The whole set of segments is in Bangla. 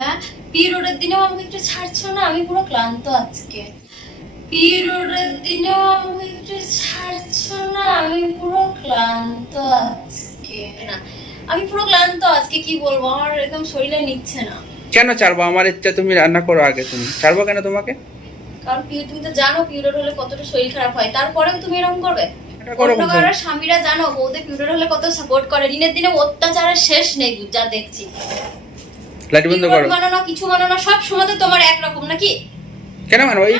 হ্যাঁ? পিরিয়ডের দিনেও আমাকে একটু ছাড়ছো না? আমি পুরো ক্লান্ত আজকে। পিরিয়ডের দিনেও আমাকে একটু ছাড়ছো না? আমি পুরো ক্লান্ত আজকে। না আমি পুরো ক্লান্ত আজকে কি বলব? আমার একদম শরীরে নিচ্ছে না। কেন ছাড়বো? আমার ইচ্ছা তুমি রান্না করো আগে তুমি। ছাড়বো কেন তোমাকে? কারণ তুমি তো জানো পিরিয়ড হলে কতটা শরীর খারাপ হয়। তারপরেও তুমি এরকম করবে? এটা করো অন্য স্বামীরা জানো বউদের পিরিয়ড হলে কত সাপোর্ট করে। দিনের দিনে অত্যাচারের শেষ নেই যা দেখছি। লাইট বন্ধ করো। মানো না কিছু মানো না সব সময় তো তোমার একরকম নাকি? কেন মানে ওই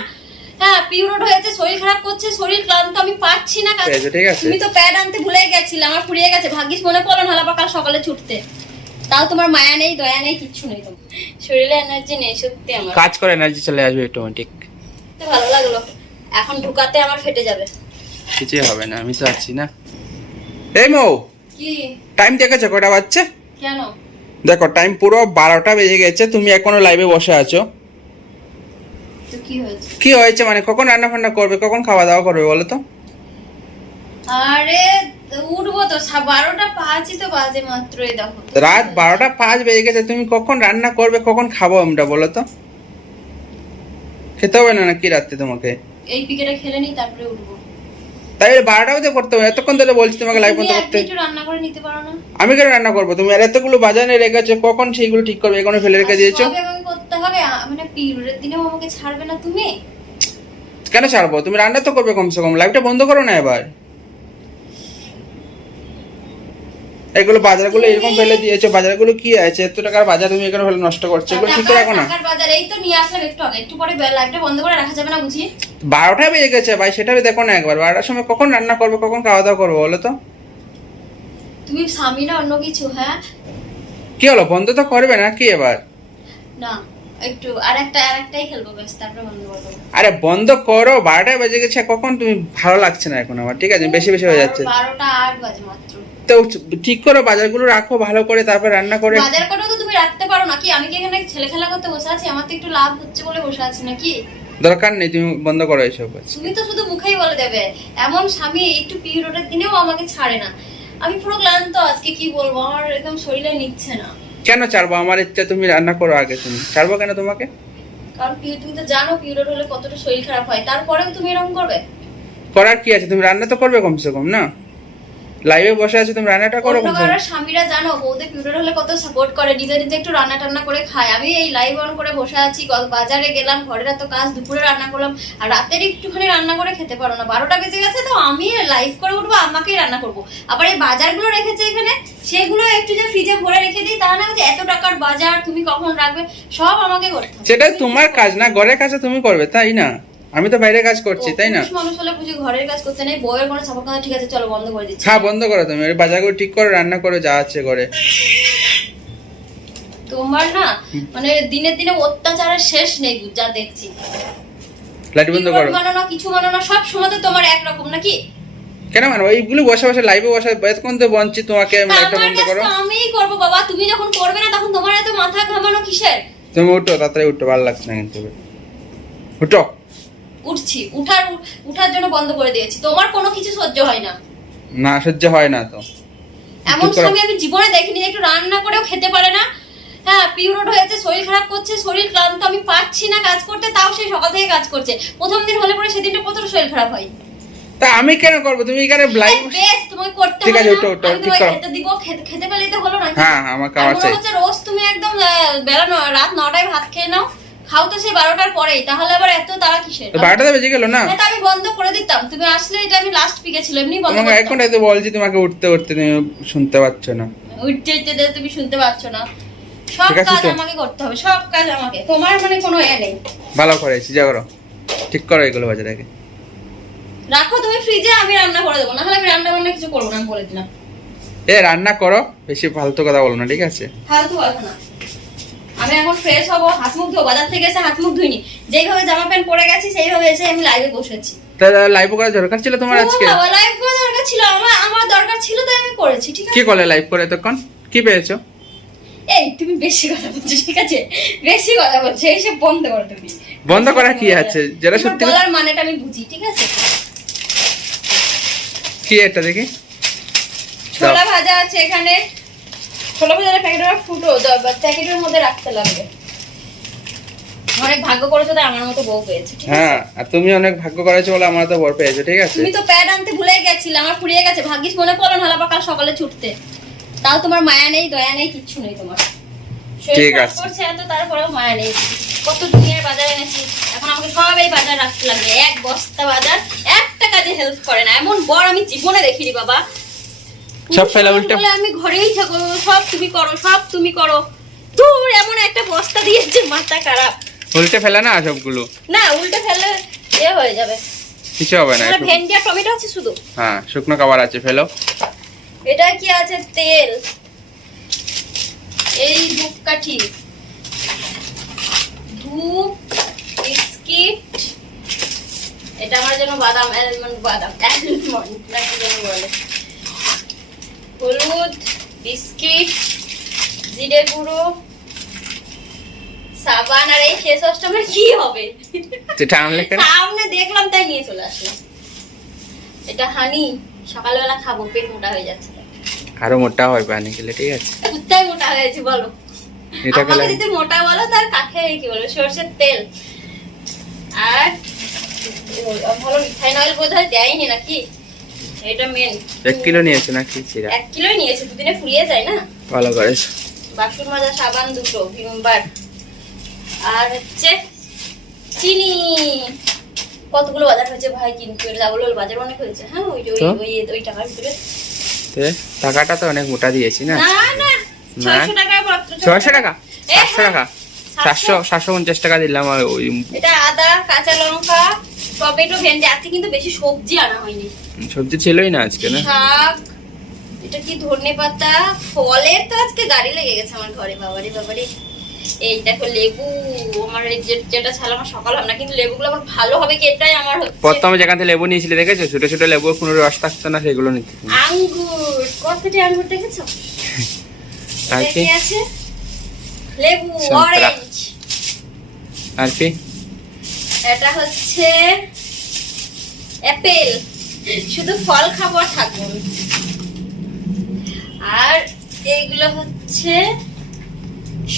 হ্যাঁ পিরিয়ড হয়েছে শরীর খারাপ করছে শরীর ক্লান্ত আমি পাচ্ছি না কাজ। ঠিক আছে, তুমি তো প্যাড আনতে ভুলে গেছিলে আমার ফুরিয়ে গেছে ভাগ্যিস মনে পড়ল নাহলে আবার কাল সকালে ছুটতে। তাও তোমার মায়া নেই দয়া নেই কিচ্ছু নেই তোমার। শরীরে এনার্জি নেই সত্যি আমার। কাজ করে এনার্জি চলে আসবে অটোমেটিক ভালো লাগল। এখন ঢুকাতে আমার ফেটে যাবে। কিছুই হবে না আমি তো আছি না। এই মৌ কি? টাইম দেখেছ কটা বাচ্চা কেন? দেখো টাইম পুরো বারোটা বেজে গেছে তুমি এখনও লাইভে বসে আছো। কি হয়েছে? মানে কখন রান্না ফান্না করবে কখন খাওয়া দাওয়া করবে বলো তো? আরে উঠবো তো বারোটা পাঁচই তো বাজে মাত্রই দেখো। রাত বারোটা পাঁচ বেজে গেছে তুমি কখন রান্না করবে কখন খাব আমরা বলো তো? খেতে হবে না নাকি রাত্রে তোমাকে? এই পিকেটা খেলে নি তারপরে উঠবো। তাই বারোটা বাজে করতে হবে। এতক্ষণ ধরে বলছি তোমাকে লাইভ বন্ধ করতে আমি কেন রান্না করব? তুমি আর এতগুলো বাজারে রেখেছো কখন সেইগুলো ঠিক করবে? এখনও ফেলে রেখে দিয়েছ? করতে হবে মানে পিরিয়ডের দিনেও আমাকে ছাড়বে না তুমি? কেন ছাড়বো? তুমি রান্না তো করবে কমসে কম। লাইভটা বন্ধ করো না এবার। এগুলো বাজারগুলো এরকম ফেলে দিয়েছ বাজারগুলো কি আছে? এত টাকার বাজার তুমি এখানে ফেলে নষ্ট করছ এগুলো ঠিক রাখো না। বাজার এই তো নিয়ে আসলাম একটু আগে একটু পরে লাইটটা বন্ধ করে রাখা যাবে না বুঝি? বারোটা বেজে গেছে ভাই সেটা দেখো না একবার। বারোটার সময় কখন রান্না করব কখন খাওয়া দাওয়া করব বলো তো? তুমি স্বামী না অন্য কিছু হ্যাঁ? কি হলো বন্ধ তো করবে না কি এবার? না। একটু আর একটা আর একটাই খেলব ব্যাস তারপরে বন্ধ করে দেবো। আরে বন্ধ করো বারোটায় বেজে গেছে কখন তুমি ভালো লাগছে না এখন আমার ঠিক আছে বেশি বেশি হয়ে যাচ্ছে। বারোটা আট বাজে মাত্র। তো ঠিক করো বাজারগুলো রাখো ভালো করে তারপর রান্না করে। বাজার তো তুমি রাখতে পারো নাকি আমি কি এখানে ছেলে খেলা করতে বসে আছি? আমার তো একটু লাভ হচ্ছে বলে বসে আছি নাকি? দরকার নেই তুমি বন্ধ করো এইসব। কাজ। তুমি তো শুধু মুখেই বলে দেবে এমন স্বামী একটু পিরিয়ডের দিনেও আমাকে ছাড়ে না। আমি পুরো ক্লান্ত আজকে কি বলব? আমার একদম শরীরে নিচ্ছে না। কেন ছাড়বো? আমার ইচ্ছা তুমি রান্না করো আগে তুমি। ছাড়বো কেন তোমাকে? কারণ তুমি তো জানো পিরিয়ড হলে কতটা শরীর খারাপ হয়। তারপরেও তুমি এরকম করবে? করার কি আছে? তুমি রান্না তো করবে কমসে কম না? লাইভে বসে আছো তুমি রান্নাটা করো কম কারোর স্বামীরা জানো বউদের পিরিয়ড হলে কত সাপোর্ট করে নিজে নিজে একটু রান্না টান্না করে খায়। আমি এই লাইভ অন করে বসে আছি বাজারে গেলাম ঘরের এত কাজ দুপুরে রান্না করলাম আর রাতের একটুখানি রান্না করে খেতে পারো না। বারোটা বেজে গেছে তো আমি লাইভ করে উঠবো আমাকেই রান্না করব। আবার এই বাজারগুলো রেখেছে এখানে সেগুলো একটু যে ফ্রিজে ভরে রেখে দিই তা না যে এত টাকার বাজার তুমি কখন রাখবে সব আমাকে করতে সেটা তোমার কাজ না ঘরের কাছে তুমি করবে তাই না? আমি তো বাইরে কাজ করছি তাই না? মানুষ হলে বুঝি ঘরের কাজ করতে নেই বউয়ের কোনো সাপোর্ট কথা ঠিক আছে চলো বন্ধ করে দিচ্ছি। হ্যাঁ বন্ধ করো তুমি ওই বাজারগুলো ঠিক করো রান্না করো যা আছে করে। তোমার না মানে দিনে অত্যাচারের শেষ নেই যা দেখছি। লাইট বন্ধ করো। মানো না কিছু মানো না সব সময় তো তোমার একরকম নাকি? কেন মানে বসে বসে লাইভে বসে এতক্ষণ তো বলছি তোমাকে আমি লাইটটা বন্ধ করো। তো আমিই করব বাবা তুমি যখন করবে না তখন তোমার এত মাথা ঘামানো কিসের? তুমি উঠো তাড়াতাড়ি উঠো ভালো লাগছে না কিন্তু। উঠো। উঠছি উঠার উঠার জন্য বন্ধ করে দিয়েছি। তোমার কোনো কিছু সহ্য হয় না। না সহ্য হয় না তো। এমন স্বামী আমি জীবনে দেখিনি একটু রান্না করেও খেতে পারে না। হ্যাঁ পিরিয়ড হয়েছে শরীর খারাপ করছে শরীর ক্লান্ত আমি পাচ্ছি না কাজ করতে তাও সে সকাল থেকে কাজ করছে। প্রথম দিন হলে পরে সেদিনটা কতটা শরীর খারাপ হয়। তা আমি কেন করব? তুমি এখানে এই বেশ তুমি করতে ঠিক আছে, ওঠো, ওঠো, ঠিক করো। খেতে দিব খেতে খেতে পেলেই তো হলো না। হ্যাঁ আমার খাওয়া চাই। রোজ তুমি একদম বেলা রাত নটায় ভাত খেয়ে নাও। খাও তো সেই বারোটার পরেই তাহলে আবার এত তারা কিসের? বারোটা বেজে গেল না? হ্যাঁ, আমি বন্ধ করে দিতাম। তুমি আসলে এটা আমি লাস্ট পিকে ছিল এমনি বন্ধ। এখন বলছি তোমাকে উঠতে উঠতে তুমি শুনতে পাচ্ছ না। উঠতে উঠতে তুমি শুনতে পাচ্ছ না। সব কাজ আমাকে করতে হবে সব কাজ আমাকে। তোমার মানে কোনো এ নেই। ভালো করো ঠিক করো এগুলো বাজারে রাখো তুমি ফ্রিজে আমি রান্না করে দেবো না হলে আমি রান্না বান্না কিছু করব না আমি বলে দিলাম। এ রান্না করো বেশি ফালতু কথা বলো না ঠিক আছে? ফালতু কথা না। আমি এখন ফ্রেশ হব হাত মুখ ধোবো বাজার থেকে এসে হাত মুখ ধুইনি। যেইভাবে জামা প্যান্ট পরে গেছি সেইভাবে এসে আমি লাইভে বসেছি। লাইভ করার দরকার ছিল তোমার আজকে? live করা দরকার ছিল আমার আমার দরকার ছিল তাই আমি করেছি ঠিক আছে? কি করলে লাইভ করে এতক্ষণ? কি পেয়েছ? এই তুমি বেশি কথা বলছো ঠিক আছে? বেশি কথা বলছো এইসব বন্ধ করো তুমি। বন্ধ করা কি আছে? যেটা সত্যি বলার মানেটা আমি বুঝি ঠিক আছে? কি এটা দেখি? ছোলা ভাজা আছে এখানে ছোলা প্যাকেটের ফুটো প্যাকেটের মধ্যে রাখতে লাগবে। অনেক ভাগ্য করেছ তাই আমার মতো বউ পেয়েছ হ্যাঁ আর তুমি অনেক ভাগ্য করেছ বলে আমার তো বর পেয়েছ ঠিক আছে? তুমি তো প্যাড আনতে ভুলে গেছিলে আমার ফুরিয়ে গেছে। ভাগ্যিস মনে পড়ল কাল সকালে ছুটতে। তাও তোমার মায়া নেই দয়া নেই কিচ্ছু নেই তোমার। ঠিক আছে। করছে এত তারপরেও মায়া নেই। কত দুনিয়ার বাজার এনেছি এখন আমাকে সব এই বাজার রাখতে লাগবে। এক বস্তা বাজার একটা কাজে হেল্প করে না। এমন বর আমি জীবনে দেখিনি বাবা। সব ফেলে উল্টে- আমি ঘরেই থাকো সব তুমি করো সব তুমি করো। দূর এমন একটা বস্তা দিয়েছে মাথা খারাপ। উল্টে ফেলে না সবগুলো? না উল্টে ফেললে এ হয়ে যাবে। কিছু হবে না ভেন্ডি আর টমেটো আছে শুধু? হ্যাঁ শুকনো খাবার আছে ফেলো। এটা কি আছে? তেল। এই ধূপকাঠি ধূপ বিস্কিট। এটা আমার জন্য বাদাম বাদাম। অ্যালমন্ড নাকি যেন বলে। হলুদ বিস্কিট জিরে গুঁড়ো সাবান আর এই ওয়াশটা আমার কি হবে? সামনে দেখলাম তাই নিয়ে চলে আসলাম। এটা হানি সকালবেলা খাব পেট মোটা হয়ে যাচ্ছে। আরও মোটা হয় পানি খেলে ঠিক আছে। কোথায় মোটা হয়েছে বলো। এটা খেলে যদি মোটা বলো তার কাকে কি বলব সর্ষের তেল। আর ভালো রিফাইন অয়েল বোধ হয় দেয়নি নাকি? এটা মেন এক কিলো নিয়েছে নাকি চিরা? এক কিলোই নিয়েছে দুদিনে ফুরিয়ে যায় না? ভালো করেছ বাসন মাজা সাবান দুটো ভিমবার। আর হচ্ছে চিনি। কতগুলো বাজার হয়েছে ভাই কিন্তু ডাবল বাজার অনেক হয়েছে। হ্যাঁ ওই ওই ওই ওই টাকার ভিতরে। টাকাটা তো অনেক মোটা দিয়েছি না? না না ছয়শো টাকা মাত্র ছয়শো টাকা? এ, সাতশো হ্যাঁ, টাকা? সাতশো সাতশো পঞ্চাশ টাকা দিলাম আর ওই এটা আদা কাঁচা লঙ্কা টমেটো ভেন্ডি আজকে কিন্তু বেশি সবজি আনা হয়নি। সবজি ছিলই না আজকে না? শাক এটা কি ধনে পাতা? ফলের তো আজকে গাড়ি লেগে গেছে আমার ঘরে বাবারে বাবারে। এই দেখো লেবু আমার যেটা ছাড়া আমার সকাল হবে না কিন্তু লেবুগুলো আমার ভালো হবে কি? এটাই আমার প্রথমে যেখান থেকে লেবু নিয়েছিলে দেখেছ? ছোট ছোট লেবু কোনো রস থাকতো না সেগুলো নিতে। আঙ্গুর কতটি আঙ্গুর দেখেছ? আর কি? আছে? লেবু অরেঞ্জ আর কি? এটা হচ্ছে অ্যাপেল শুধু ফল খাব আর থাকব আর এইগুলো হচ্ছে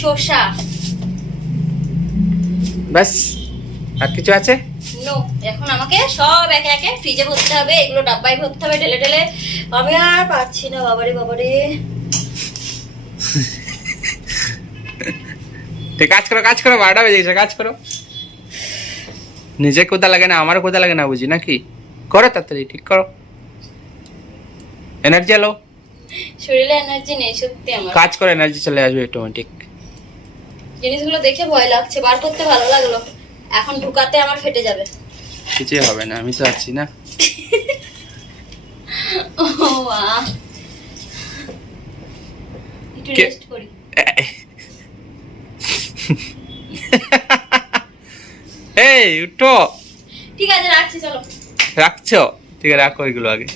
শসা। ব্যাস আর কিছু আছে? নো এখন আমাকে সব একে একে ফ্রিজে ভরতে হবে এগুলো ডাব্বায় ভরতে হবে ঢেলে ঢেলে। আমি আর পারছি না বাবারে বাবারে। কাজ করো কাজ করো বারোটা বেজে গেছে কাজ করো। নিজে কোথা লাগে না আমারও কোথা লাগে না বুঝি নাকি? করো তাড়াতাড়ি ঠিক করো। এনার্জি এলো শরীরে এনার্জি নেই সত্যি আমার। কাজ করে এনার্জি চলে আসবে অটোমেটিক জিনিসগুলো দেখে ভয় লাগছে বার করতে ভালো লাগল। এখন ঢুকাতে আমার ফেটে যাবে। কিছুই হবে না আমি তো আছি না? ও বাহ। একটু রেস্ট করি। এই উঠো। ঠিক আছে রাখছি চলো। রাখছো? ঠিক আছে রাখো এগুলো আগে।